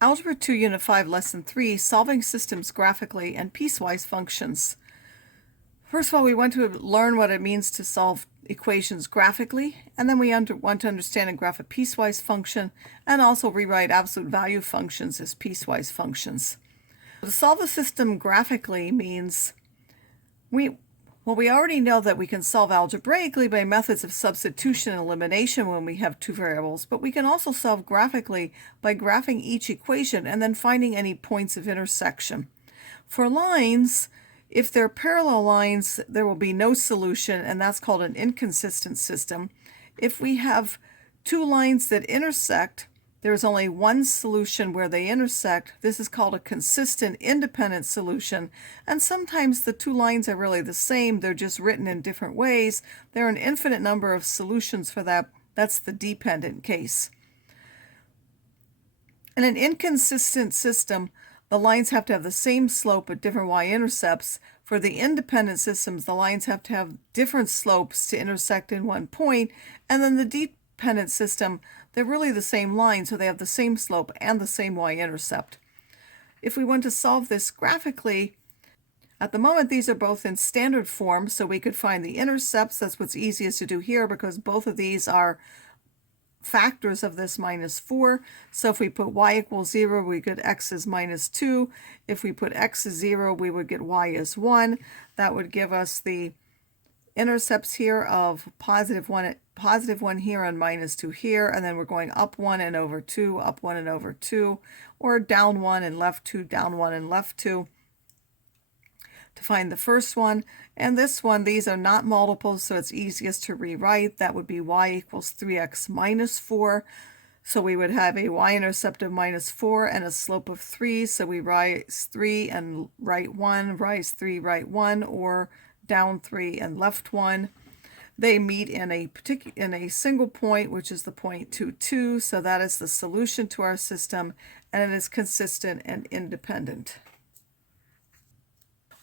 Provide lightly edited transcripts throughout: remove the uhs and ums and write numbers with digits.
Algebra 2, Unit 5, Lesson 3, Solving Systems Graphically and Piecewise Functions. First of all, we want to learn what it means to solve equations graphically, and then we want to understand and graph a piecewise function, and also rewrite absolute value functions as piecewise functions. To solve a system graphically means we already know that we can solve algebraically by methods of substitution and elimination when we have two variables, but we can also solve graphically by graphing each equation and then finding any points of intersection. For lines, if they're parallel lines, there will be no solution, and that's called an inconsistent system. If we have two lines that intersect, there's only one solution where they intersect. This is called a consistent independent solution, and sometimes the two lines are really the same. They're just written in different ways. There are an infinite number of solutions for that. That's the dependent case. In an inconsistent system, the lines have to have the same slope at different y-intercepts. For the independent systems, the lines have to have different slopes to intersect in one point, and then the dependent system, they're really the same line, so they have the same slope and the same y-intercept. If we want to solve this graphically, at the moment these are both in standard form, so we could find the intercepts. That's what's easiest to do here because both of these are factors of this minus 4. So if we put y equals 0, we get x is minus 2. If we put x is 0, we would get y is 1. That would give us the intercepts here of positive 1 here and minus 2 here, and then we're going up 1 and over 2, up 1 and over 2, or down 1 and left 2, down 1 and left 2 to find the first one. And this one, these are not multiples, so it's easiest to rewrite. That would be y equals 3x minus 4. So we would have a y-intercept of minus 4 and a slope of 3. So we rise 3 and right 1, rise 3, right 1, or down 3 and left 1. They meet in a single point, which is the point 2, 2. So that is the solution to our system, and it is consistent and independent.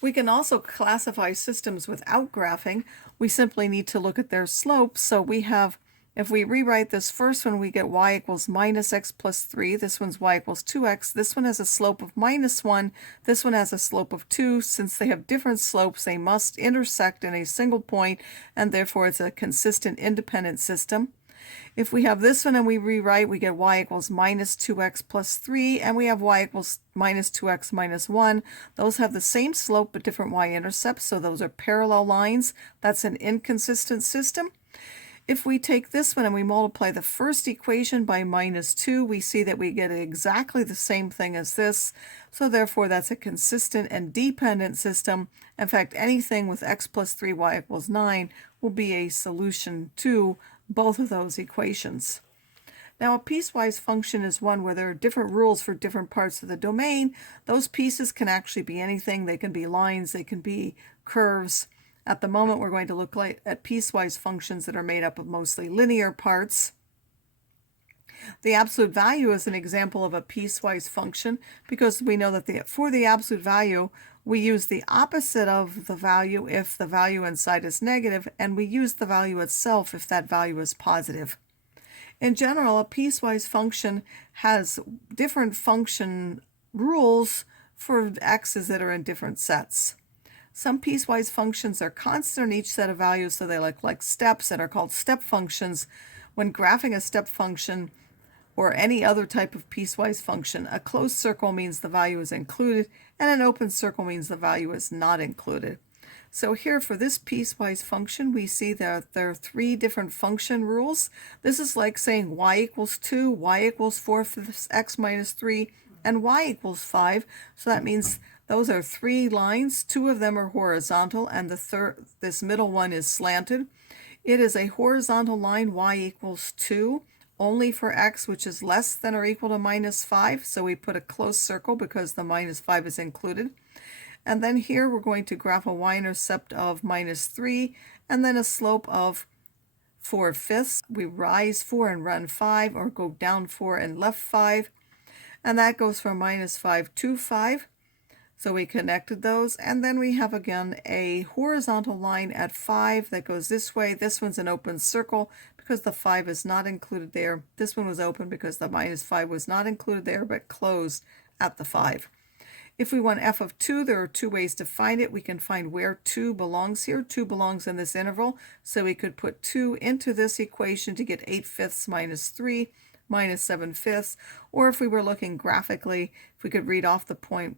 We can also classify systems without graphing. We simply need to look at their slopes. So we have, if we rewrite this first one, we get y equals minus x plus 3. This one's y equals 2x. This one has a slope of minus 1. This one has a slope of 2. Since they have different slopes, they must intersect in a single point, and therefore it's a consistent independent system. If we have this one and we rewrite, we get y equals minus 2x plus 3, and we have y equals minus 2x minus 1. Those have the same slope but different y-intercepts, so those are parallel lines. That's an inconsistent system. If we take this one and we multiply the first equation by minus 2, we see that we get exactly the same thing as this. So therefore, that's a consistent and dependent system. In fact, anything with x plus 3, y equals 9 will be a solution to both of those equations. Now, a piecewise function is one where there are different rules for different parts of the domain. Those pieces can actually be anything. They can be lines, they can be curves. At the moment, we're going to look at piecewise functions that are made up of mostly linear parts. The absolute value is an example of a piecewise function because we know that for the absolute value, we use the opposite of the value if the value inside is negative, and we use the value itself if that value is positive. In general, a piecewise function has different function rules for x's that are in different sets. Some piecewise functions are constant in each set of values, so they look like steps and are called step functions. When graphing a step function or any other type of piecewise function, a closed circle means the value is included, and an open circle means the value is not included. So here for this piecewise function, we see that there are 3 different function rules. This is like saying y equals 2, y equals 4 for this x minus 3, and y equals 5. So that means those are 3 lines. 2 of them are horizontal, and this middle one is slanted. It is a horizontal line, y equals 2, only for x, which is less than or equal to minus 5. So we put a closed circle because the minus 5 is included. And then here we're going to graph a y-intercept of minus 3, and then a slope of 4/5. We rise 4 and run 5, or go down 4 and left 5. And that goes from minus 5 to 5. So we connected those, and then we have again a horizontal line at 5 that goes this way. This one's an open circle because the 5 is not included there. This one was open because the minus 5 was not included there, but closed at the 5. If we want f of 2, there are two ways to find it. We can find where 2 belongs here. 2 belongs in this interval, so we could put 2 into this equation to get 8/5 minus 3 minus 7/5. Or if we were looking graphically, if we could read off the point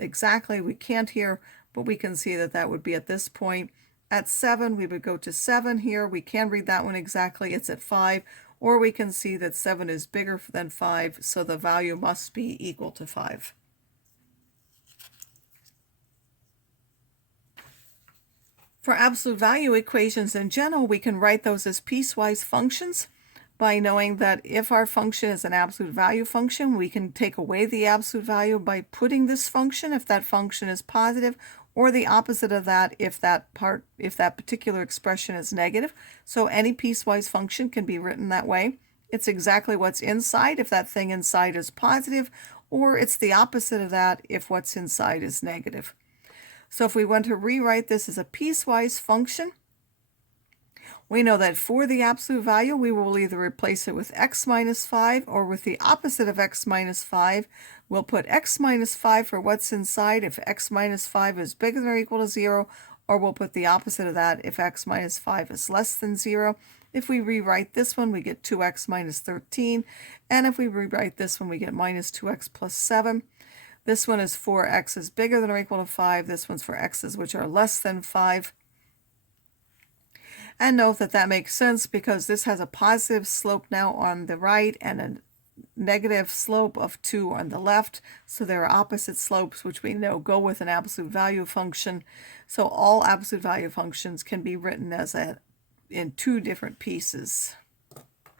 exactly, we can't here, but we can see that that would be at this point. At 7, we would go to 7 here. We can read that one exactly. It's at 5. Or we can see that 7 is bigger than 5, so the value must be equal to 5. For absolute value equations in general, we can write those as piecewise functions by knowing that if our function is an absolute value function, we can take away the absolute value by putting this function if that function is positive, or the opposite of that if that particular expression is negative. So any piecewise function can be written that way. It's exactly what's inside if that thing inside is positive, or it's the opposite of that if what's inside is negative. So if we want to rewrite this as a piecewise function, we know that for the absolute value, we will either replace it with x minus 5 or with the opposite of x minus 5. We'll put x minus 5 for what's inside if x minus 5 is bigger than or equal to 0, or we'll put the opposite of that if x minus 5 is less than 0. If we rewrite this one, we get 2x minus 13, and if we rewrite this one, we get minus 2x plus 7. This one is for x is bigger than or equal to 5. This one's for x's which are less than 5. And note that that makes sense because this has a positive slope now on the right and a negative slope of 2 on the left. So there are opposite slopes which we know go with an absolute value function. So all absolute value functions can be written as in two different pieces.